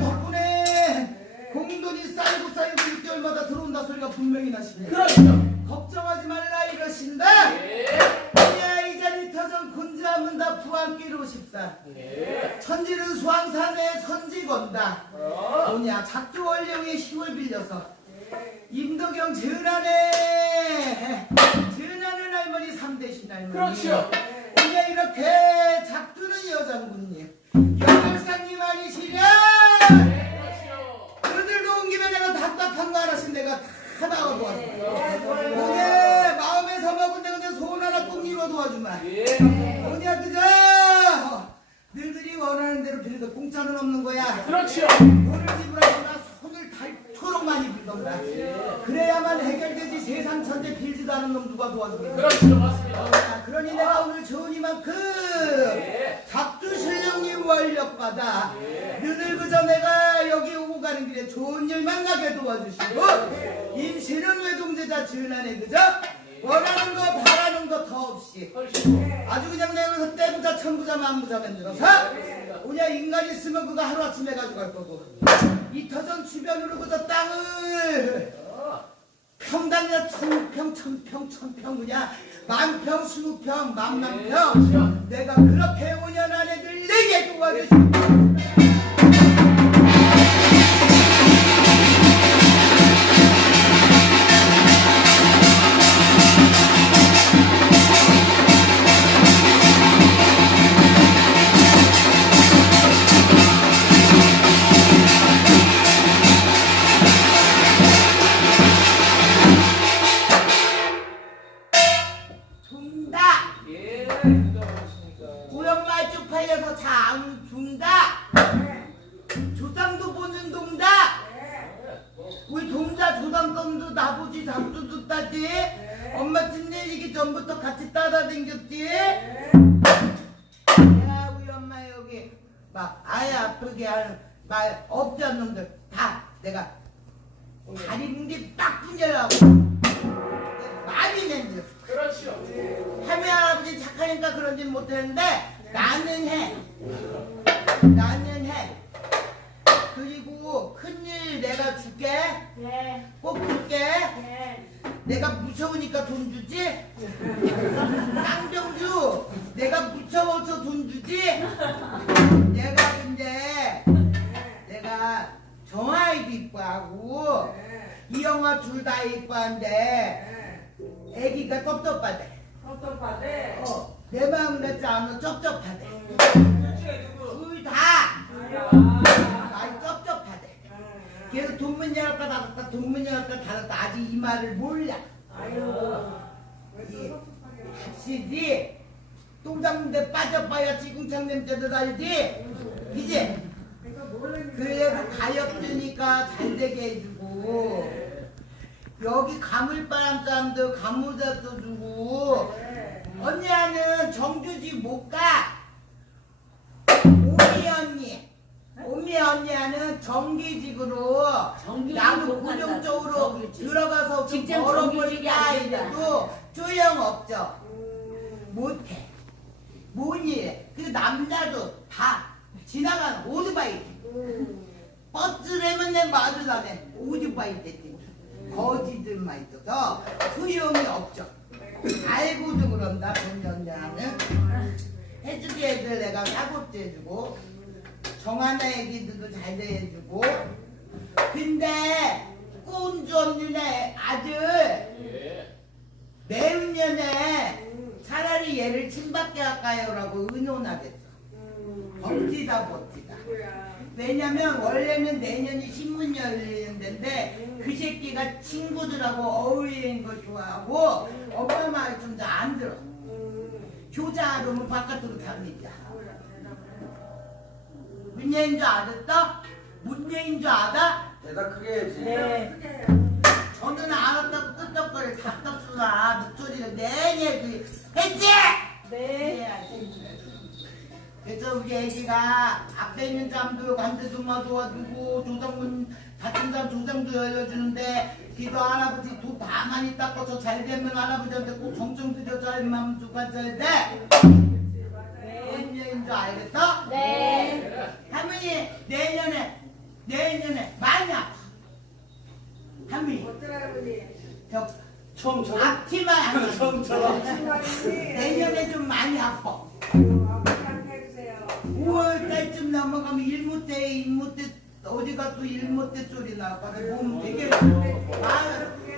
덕분에 공돈이 쌓이고 쌓이고 6개월마다 들어온다 소리가 분명히 나시네. 그렇죠. 걱정하지 말라 이러신다. 예. 오야 이자리 터전 군자문 다 부안기로 십사. 예. 천지는 수왕산에 선지 건다. 어. 뭐냐 작두 원령의 힘을 빌려서 임도경 전하네 전하는 할머니 삼대신 할머니 그렇죠. 이제 이렇게 작두는 여장군님 하나씩 내가 다 나와 도와줘 네. 오예 마음에서 먹은 내가 내 소원 하나 꼭 이루어 도와주마 예. 뭐냐 그저 너희들이 원하는 대로 빌려도 공짜는 없는 거야 그렇죠. 돈을 지불하거나 손을 닳도록 많이 빌던가 그래야만 해결되지 세상 천재 빌지도 않은 놈 누가 도와주겠냐 그렇죠. 맞습니다. 아, 그러니 내가 오늘 좋은 이만큼 예. 작두 실령님 원력 받아 너들 그저 내가 여기 가는 길에 좋은 일 만나게 도와주시고 임신은 외동제자 전안에 그저 원하는 거 바라는 거 더 없이. 아주 그냥 내가 여기서 떼부자 천부자 만부자 만들어서 우리가 인간 있으면 그거 하루아침에 가져갈 거고 이터전 주변으로 그저 땅을 어. 평당이야 천평 천평 천평 그냥 만평 스무평 예, 만만평. 내가 그렇게 5년 안에 늘리게 도와주시고 쪽팔려서 장 중다. 조상도 보는 동다. 우리 동자 조상도 나보지 장수도 따지. 엄마 친내리기 전부터 같이 따라댕겼지. 내가 우리 엄마 여기 막 아예 아프게 하는 말 없지 않는 놈들 다 내가 다리뭉디 딱 분절하고. 많이 낸들 그렇죠. 할머니 할아버지 착하니까 그런지 못했는데 나는 해. 나는 해. 그리고 큰일 내가 줄게. 네, 꼭 줄게. 네. 내가 무서우니까 돈 주지? 쌍정주 내가 무서워서 돈 주지? 내가 근데 내가 정아이도 이뻐하고 이영아 둘다 이뻐한데 애기가 섭섭하대. 어떡하대? 어, 내 마음 같지 않아 쩝쩝하대. 둘 다. 많이 쩝쩝하대. 그래서 돈문 열었다 닫았다 돈문 열었다 닫았다. 아직 이 말을 몰라. 이 확실히 똥 잡는데 빠져봐야 지궁창 냄새도 알지. 이제 그래도 가엾 주니까 잘 되게 해주고. 여기 가물바람 사람들 가물잡도 주고 언니는 정주지 못 가. 오미 언니. 오미 언니는 정기직으로 정규직 나도 못 간다. 고정적으로 정규직. 들어가서 좀 직장 벌어볼까 아니다. 해도 소용없죠. 못해. 뭔 일해. 그 남자도 다 지나가는 오토바이. 버스라면 내 해. 오토바이 됐더니 거지들만 있어서 소용이 없죠. 하나 애기들도 잘 대해주고. 근데 꼰주 언니네 아들 예. 매운 년에 차라리 얘를 친밖에 할까요라고 의논하겠어. 버티다 버티다. 왜냐면 원래는 내년이 신문 열리는 데인데 그 새끼가 친구들하고 어울리는 거 좋아하고 엄마 말좀잘안 들어. 교자하면 바깥으로 갑니다 문예인 줄 알았어? 문예인 줄 알아? 대답 크게 해야지. 네. 저는 알았다고 끄떡거려 답답수나 목소리를 내내지 했지? 네. 해야지. 그래서 우리 애기가 앞에 있는 사람도 관대도마 도와주고 조상문 다친 사람 조상도 열려주는데 기도 할아버지 도다 많이 닦아서 잘 되면 할아버지한테 꼭 정성 들여서 할 마음 좀 가져야 돼. 뭔 얘기인 줄 알겠어? 네. 할머니 내년에 내년에 많이 아파. 할머니 저 처음처럼? 안 아파. 처음처럼? 내년에 좀 많이 아파. 5월 달쯤 넘어가면 일 못해 일 못해 어디 가도 일 못해 소리 나거든 몸 되게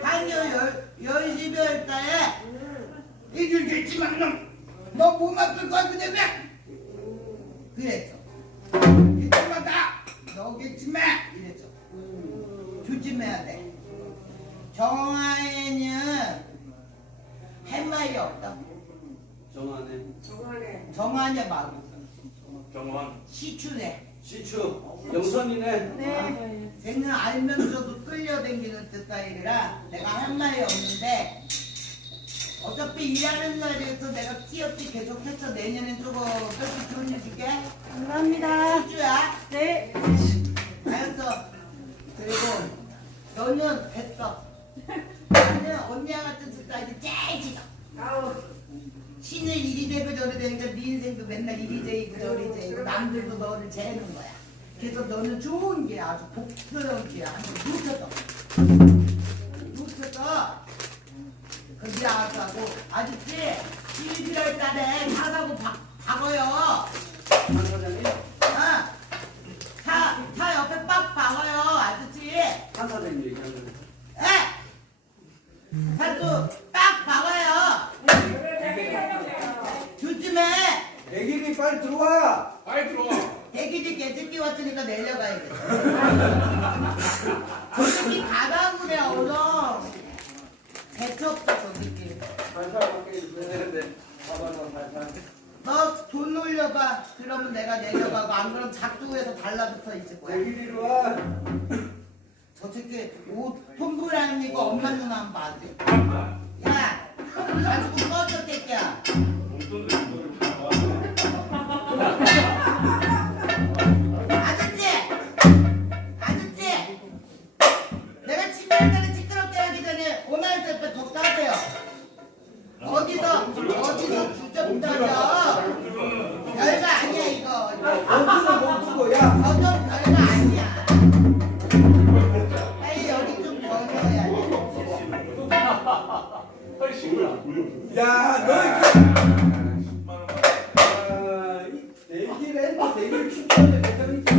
한여 열 십여월 달에 이줄 줬지만 너몸 아플 것 같은데 왜 그랬어 이쪽만 가너 겠지마 이랬어 조심해야 돼 정화에는 할 말이 없다 정한해. 정화에 말고 정원. 시추네 시추. 영선이네. 네. 쟤는 알면서도 끌려다니는 스타일이라 내가 할 말이 없는데 어차피 일하는 날에서 내가 TFT 계속해서 내년에 조금 그렇게 좋은 일 줄게. 감사합니다. 시주야. 네. 알았어. 그리고 너는 됐어. 나는 언니와 같은 스타일이 제일 싫어 신을 이리 되고 저리 되니까 네 인생도 맨날 이리 되고 저리 되고 남들도 너를 재는 거야. 그래서 너는 좋은 게 아주 복스러운 게 한번 눕혀서 거기 아가고 아저씨 11월 달에 사사고 박, 박어요. 한 사장님? 어? 차, 차 옆에 빡 박어요 아저씨. 한 사장님 얘기하는 거. 에? 차도 빡 박어요. 조심해. 애기리 빨리 들어와! 빨리 들어와. 애기들 개새끼 왔으니까 내려가야겠다. 저 새끼 가다 그래 얼어. 대처 없어 저 새끼. 살살 밖에 있어야 되는데. 봐봐봐, 살살. 너 돈 올려봐. 그러면 내가 내려가고 안 그러면 작두에서 달라붙어 있을 거야. 애기리로 와. 저 새끼 옷 톰브라는 이거 엄마 누나 한번 봐줘. 야, 가지고 꺼 멈추고, 멈추고, 야! 저좀 별거 아